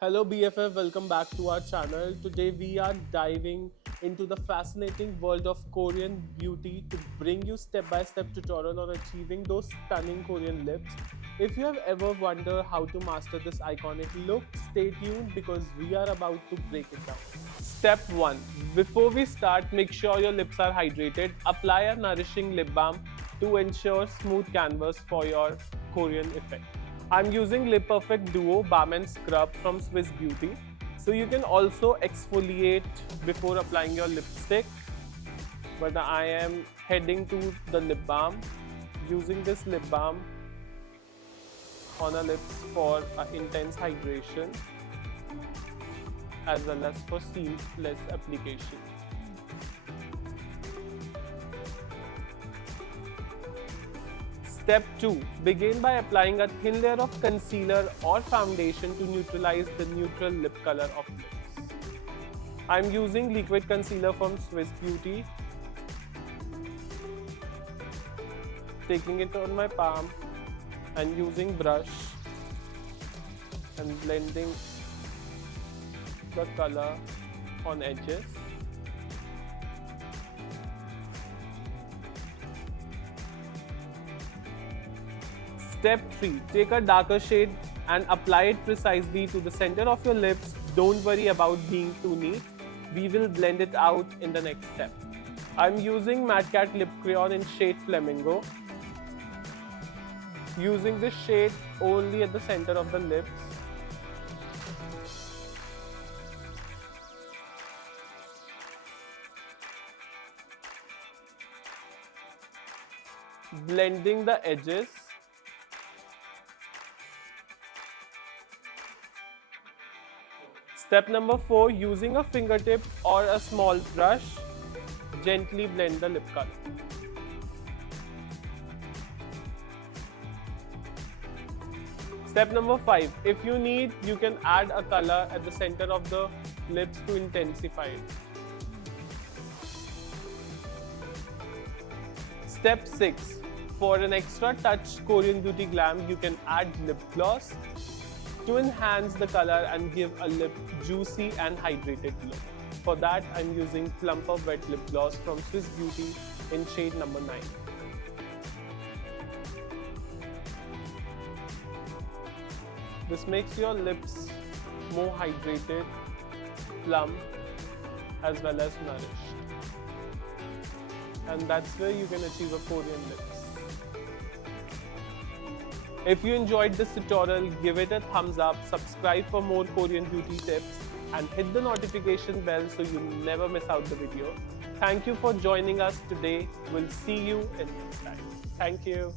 Hello BFF, welcome back to our channel. Today we are diving into the fascinating world of Korean beauty to bring you step-by-step tutorial on achieving those stunning Korean lips. If you have ever wondered how to master this iconic look, stay tuned because we are about to break it down. Step 1. Before we start, make sure your lips are hydrated. Apply a nourishing lip balm to ensure smooth canvas for your Korean effect. I'm using Lip Perfect Duo Balm and Scrub from Swiss Beauty. So you can also exfoliate before applying your lipstick. But I am heading to the lip balm. Using this lip balm on our lips for intense hydration as well as for seamless application. Step 2. Begin by applying a thin layer of concealer or foundation to neutralize the neutral lip color of lips. I'm using liquid concealer from Swiss Beauty. Taking it on my palm and using brush and blending the color on edges. Step 3. Take a darker shade and apply it precisely to the center of your lips. Don't worry about being too neat. We will blend it out in the next step. I'm using Matte Cat Lip Crayon in shade Flamingo. Using this shade only at the center of the lips. Blending the edges. Step number 4, using a fingertip or a small brush, gently blend the lip color. Step number 5, if you need, you can add a color at the center of the lips to intensify it. Step 6, for an extra touch Korean beauty glam, you can add lip gloss to enhance the color and give a lip juicy and hydrated look. For that, I'm using Plumper Wet Lip Gloss from Swiss Beauty in shade number 9. This makes your lips more hydrated, plump, as well as nourished. And that's where you can achieve a Korean lips. If you enjoyed this tutorial, give it a thumbs up, subscribe for more Korean beauty tips, and hit the notification bell so you never miss out the video. Thank you for joining us today. We'll see you in next time. Thank you.